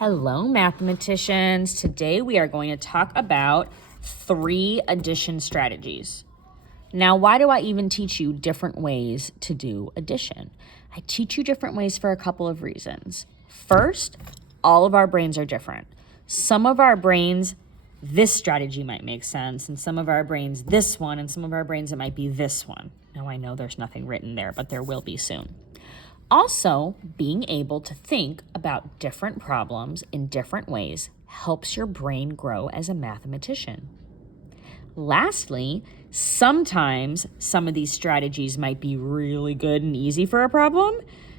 Hello, mathematicians. Today we are going to talk about 3 addition strategies. Now, why do I even teach you different ways to do addition? I teach you different ways for a couple of reasons. First, all of our brains are different. Some of our brains, this strategy might make sense, and some of our brains, this one, and some of our brains, it might be this one. Now, I know there's nothing written there, but there will be soon. Also, being able to think about different problems in different ways helps your brain grow as a mathematician. Lastly, sometimes some of these strategies might be really good and easy for a problem,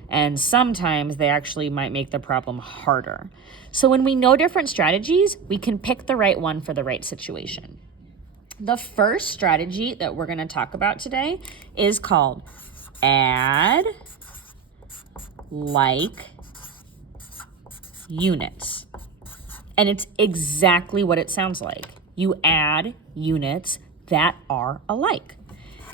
and sometimes they actually might make the problem harder. So when we know different strategies, we can pick the right one for the right situation. The first strategy that we're going to talk about today is called add like units. And it's exactly what it sounds like. You add units that are alike.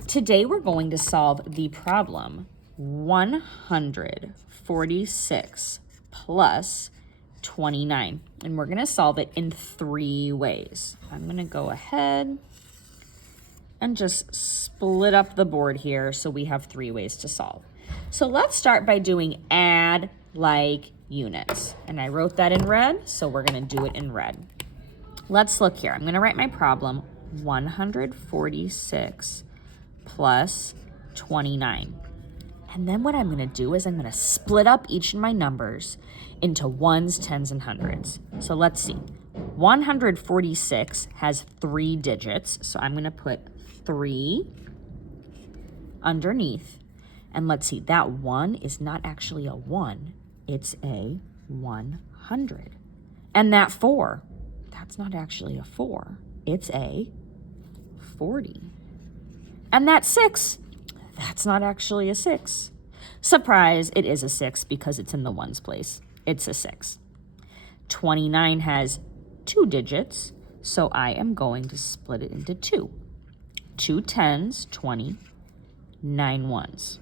Today we're going to solve the problem 146 plus 29. And we're going to solve it in 3 ways. I'm going to go ahead and just split up the board here so we have 3 ways to solve. So let's start by doing add like units. And I wrote that in red, so we're going to do it in red. Let's look here. I'm going to write my problem 146 plus 29. And then what I'm going to do is I'm going to split up each of my numbers into ones, tens, and hundreds. So let's see. 146 has 3 digits, so I'm going to put 3 underneath. And let's see, that 1 is not actually a 1, it's a 100. And that 4, that's not actually a 4, it's a 40. And that 6, that's not actually a 6. Surprise, it is a 6 because it's in the ones place. It's a 6. 29 has 2 digits, so I am going to split it into 2. 2 tens, 20, 9 ones.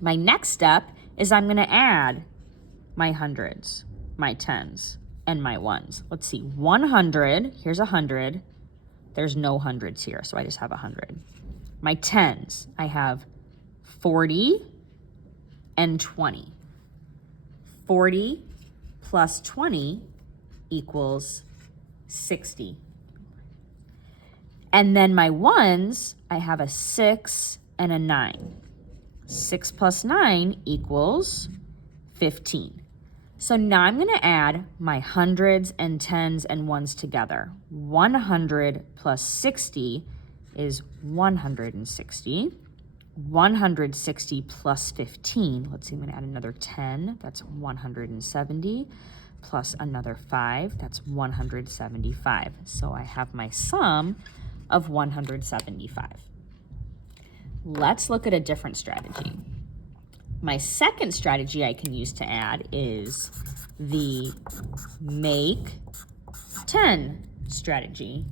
My next step is I'm going to add my hundreds, my tens, and my ones. Let's see, 100, here's 100. There's no hundreds here, so I just have 100. My tens, I have 40 and 20. 40 plus 20 equals 60. And then my ones, I have a 6 and a 9. 6 plus 9 equals 15. So now I'm going to add my hundreds and tens and ones together. 100 plus 60 is 160. 160 plus 15, let's see, I'm going to add another 10, that's 170, plus another 5, that's 175. So I have my sum of 175. Let's look at a different strategy. My second strategy I can use to add is the make 10 strategy.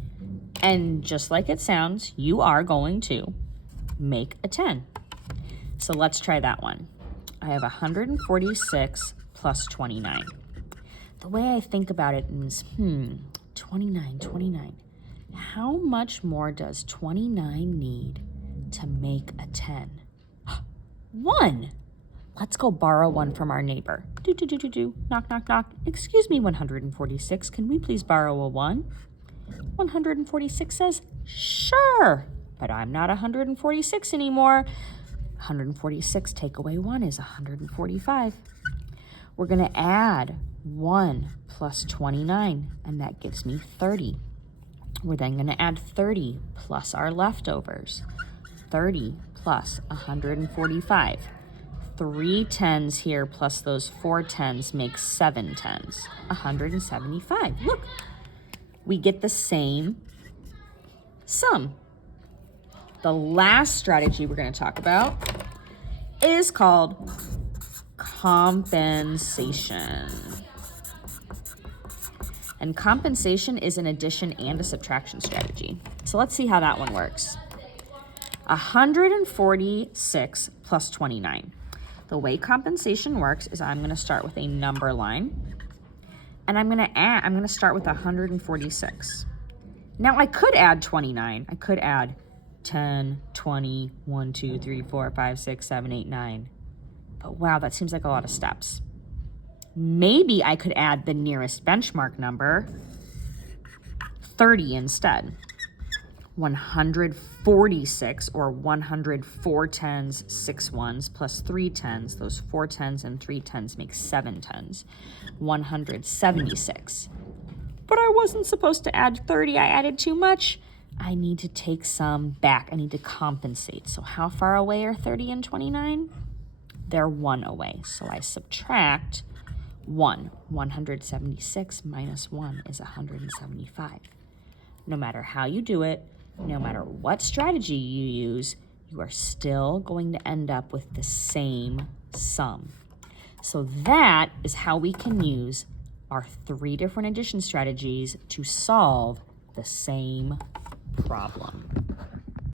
And just like it sounds, you are going to make a 10. So let's try that one. I have 146 plus 29. The way I think about it is, 29. How much more does 29 need to make a 10? 1. Let's go borrow 1 from our neighbor. Knock, knock, knock. Excuse me, 146. Can we please borrow a 1? 146 says, sure, but I'm not 146 anymore. 146 take away 1 is 145. We're going to add 1 plus 29, and that gives me 30. We're then going to add 30 plus our leftovers. 30 plus 145. 3 tens here plus those 4 tens makes 7 tens. 175. Look, we get the same sum. The last strategy we're going to talk about is called compensation. And compensation is an addition and a subtraction strategy. So let's see how that one works. 146 plus 29. The way compensation works is I'm going to start with a number line. and I'm gonna start with 146. Now I could add 29. I could add 10, 20, 1, 2, 3, 4, 5, 6, 7, 8, 9. But wow, that seems like a lot of steps. Maybe I could add the nearest benchmark number, 30 instead. 146, or 104 tens, 6 ones, plus 3 tens. Those 4 tens and 3 tens make 7 tens. 176. But I wasn't supposed to add 30. I added too much. I need to take some back. I need to compensate. So how far away are 30 and 29? They're 1 away. So I subtract 1. 176 minus 1 is 175. No matter how you do it, no matter what strategy you use, you are still going to end up with the same sum. So that is how we can use our 3 different addition strategies to solve the same problem.